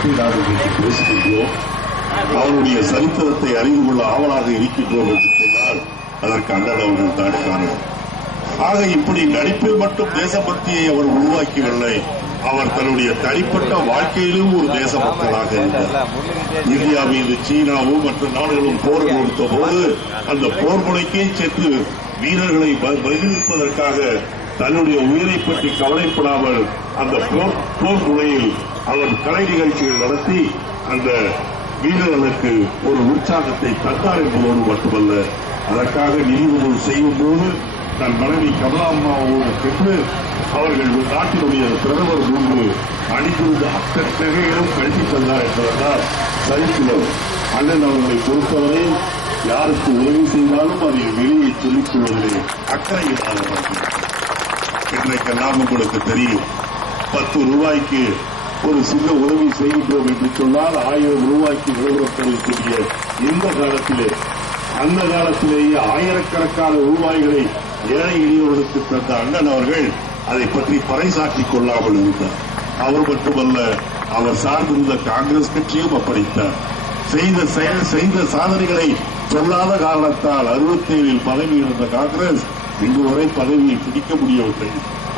பற்றி நாம் இன்றைக்கு பேசுகின்றோம். அவருடைய சரித்திரத்தை அறிந்து கொள்ள ஆவலாக இருக்கின்றோம் என்று சொன்னால் அதற்கு அண்ணன் அவர்கள் தான் காரணம். ஆக இப்படி நடிப்பில் மட்டும் தேசபக்தியை அவர் உருவாக்கவில்லை, அவர் தன்னுடைய தனிப்பட்ட வாழ்க்கையிலும் ஒரு தேசபக்தராக இருந்தார். இந்தியா மீது சீனாவும் மற்ற நாடுகளும் போர் கொடுத்த போது அந்த போர் முனைக்கே சென்று வீரர்களை பதிலளிப்பதற்காக தன்னுடைய உயிரை பற்றி கவலைப்படாமல் அந்த போர் முனையில் அவர் கலை நிகழ்ச்சிகள் நடத்தி அந்த வீரர்களுக்கு ஒரு உற்சாகத்தை தந்தார் என்பதோடு மட்டுமல்ல, அதற்காக நிதி உதவி செய்யும் போது தன் மனைவி கமலாம்மாவோடு சென்று அவர்கள் நாட்டினுடைய பிரதமர் முன்பு அணிந்திருந்த அத்தகையிலும் கழித்து தந்தார் என்பதனால் சரித்திரம். அண்ணன் அவர்களை பொறுத்தவரை யாருக்கு உதவி செய்தாலும் அதை வெளியே சொல்லிக் கொள்வதிலே அக்கறை இல்லாதவர்கள். இன்றைக்கெல்லாம் உங்களுக்கு தெரியும், 10 ரூபாய்க்கு ஒரு சின்ன உதவி செய்கின்றோம் என்று சொன்னால் 1000 ரூபாய்க்கு நிலவரப்படக்கூடிய இந்த காலத்திலே, அந்த காலத்திலேயே ஆயிரக்கணக்கான ரூபாய்களை ஏழை எளியவர்களுக்கு தந்த அண்ணன் அவர்கள் அதை பற்றி பறைசாற்றிக் கொள்ளாமல் இருந்தார். அவர் மட்டுமல்ல, அவர் சார்ந்திருந்த காங்கிரஸ் கட்சியும் அப்படித்தான். செய்த சாதனைகளை சொல்லாத காரணத்தால் 67 பதவி இருந்த காங்கிரஸ் இன்று வரை பதவியை பிடிக்க முடியவில்லை.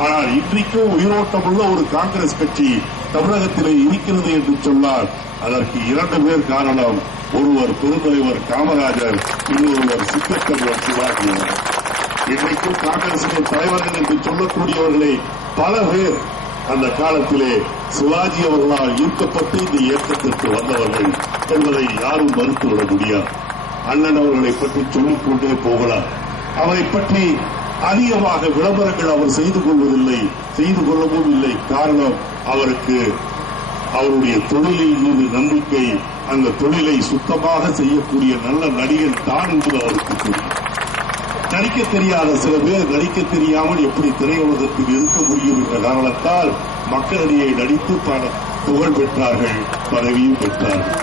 ஆனால் இன்றைக்கும் உயிரோட்டமுள்ள ஒரு காங்கிரஸ் கட்சி தமிழகத்திலே இருக்கிறது என்று சொன்னால் அதற்கு 2 பேர் காரணம். ஒருவர் பெருந்தலைவர் காமராஜர், இன்னொருவர் சிக்கத்தலைவர் சிவாஜி. இன்றைக்கும் காங்கிரசின் தலைவர்கள் என்று சொல்லக்கூடியவர்களை பல பேர் அந்த காலத்திலே சிவாஜி அவர்களால் ஈர்க்கப்பட்டு இந்த இயக்கத்திற்கு வந்தவர்கள் என்பதை யாரும் மறுத்துவிட முடியாது. அண்ணன் அவர்களை பற்றி சொல்லிக் கொண்டே போகலாம். அவரை பற்றி அதிகமாக விளம்பரங்கள் அவர் செய்து கொள்வதில்லை, செய்து கொள்ளவும் இல்லை. காரணம், அவருக்கு அவருடைய தொழிலில் மீது நம்பிக்கை, அந்த தொழிலை சுத்தமாக செய்யக்கூடிய நல்ல நடிகர் தான் என்று அவருக்கு தெரியும். நடிக்க தெரியாத சில பேர் நடிக்க தெரியாமல் எப்படி திரையுலகத்தில் இருக்க முடியும் என்ற காரணத்தால் மக்களிடையே நடித்து புகழ் பெற்றார்கள், பதவியும் பெற்றார்கள்.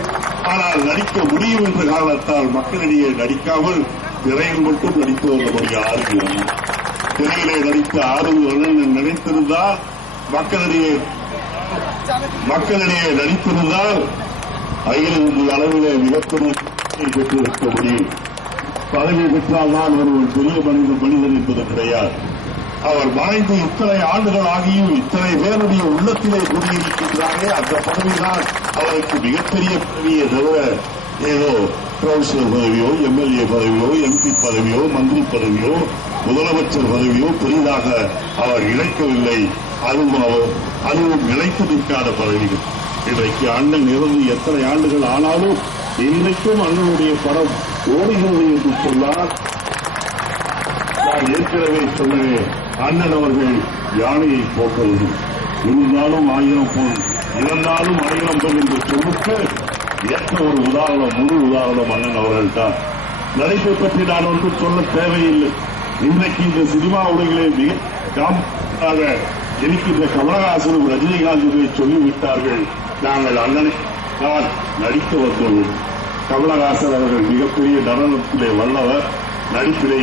ஆனால் நடிக்க முடியும் என்ற காரணத்தால் மக்களிடையே நடிக்காமல் திரையில் மட்டும் நடித்து வரக்கூடிய ஆறுகள், திரையிலே நடித்த 6 அண்ணன் நினைத்திருந்தால் மக்களிடையே நடித்திருந்தால் அகில இந்திய அளவிலே மிகப்பெரிய பெற்றிருக்க முடியும். பதவி பெற்றால் தான் ஒரு பெரிய மனிதன் என்பது கிடையாது. அவர் மறைந்து இத்தனை ஆண்டுகள் ஆகியும் இத்தனை பேருடைய உள்ளத்திலே கூடியிருக்கின்றாரே, அந்த பதவிதான் அவருக்கு மிகப்பெரிய பதவியை தவிர ஏதோ கவுன்சிலர் பதவியோ, எம்எல்ஏ பதவியோ, எம்பி பதவியோ, மந்திரி பதவியோ, முதலமைச்சர் பதவியோ பெரிதாக அவர் இழைக்கவில்லை. அதுவும் நிலைத்து நிற்காத பதவிகள். இன்றைக்கு அண்ணன் இறந்து எத்தனை ஆண்டுகள் ஆனாலும் இன்றைக்கும் அண்ணனுடைய படம் ஓடுகிறது என்று சொன்னால், நான் ஏற்கனவே சொன்னேன், அண்ணன் அவர்கள் யானையை போட்டது. இருந்தாலும் 1000 பொன், இறந்தாலும் 1000 பொன் என்று சொல்லுக்கு ஏற்ற ஒரு உதாரணம், முழு உதாரணம் அண்ணன் அவர்கள் தான். நடிப்பை பற்றி நான் ஒன்று சொல்ல தேவையில்லை. இன்றைக்கு இந்த சினிமா உலகிலே மிக காமாக இருக்கின்ற கமலஹாசனும் ரஜினிகாந்துமே சொல்லிவிட்டார்கள், நாங்கள் அண்ணனை தான் நடித்து வந்தோம். கமலஹாசன் அவர்கள் மிகப்பெரிய நடனத்திலே வல்லவர், நடிப்பிலே